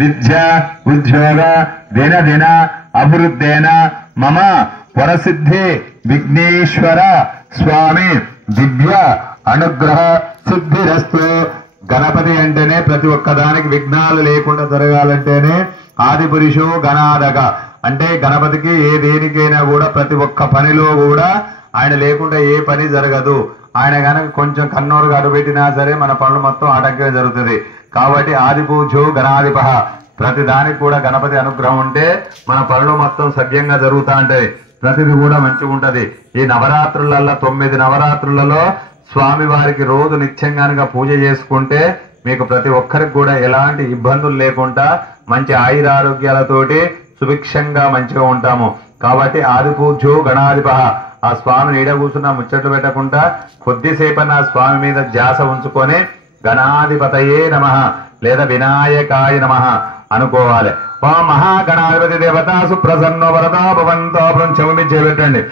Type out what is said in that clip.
విద్య ఉద్యోగ దిన దిన అభివృద్ధేన మమ వరసిద్ధి విఘ్నేశ్వర స్వామి దివ్య అనుగ్రహ సిద్ధిరస్తు. గణపతి అంటేనే ప్రతి ఒక్కదానికి విఘ్నాలు లేకుండా జరగాలంటేనే ఆది పురుషో గణాదక అంటే గణపతికి ఏ దేనికైనా కూడా ప్రతి ఒక్క పనిలో కూడా ఆయన లేకుండా ఏ పని జరగదు. ఆయన కనుక కొంచెం కన్నోరు అడుగుపెట్టినా సరే మన పనులు మొత్తం ఆటంకమే జరుగుతుంది. కాబట్టి ఆది పూజో గణాధిప ప్రతి దానికి కూడా గణపతి అనుగ్రహం ఉంటే మన పనులు మొత్తం సవ్యంగా జరుగుతా ఉంటాయి. ప్రతిది కూడా మంచిగా ఉంటది. ఈ నవరాత్రులలో 9 నవరాత్రులలో స్వామి వారికి రోజు నిత్యంగా పూజ చేసుకుంటే మీకు ప్రతి ఒక్కరికి కూడా ఎలాంటి ఇబ్బందులు లేకుండా మంచి ఆయురారోగ్యాలతోటి సుభిక్షంగా మంచిగా ఉంటాము. కాబట్టి ఆది పూజో గణాధిప ఆ స్వామి నీడ కూర్చున్న ముచ్చట్లు పెట్టకుండా కొద్దిసేపన్న ఆ స్వామి మీద ధ్యాస ఉంచుకొని గణాధిపతయే నమః లేదా వినాయకాయ నమః అనుకోవాలి. ఓ మహాగణాధిపతి దేవత సుప్రసన్నో వరదో భవంతో చెవి మీద చేపెట్టండి.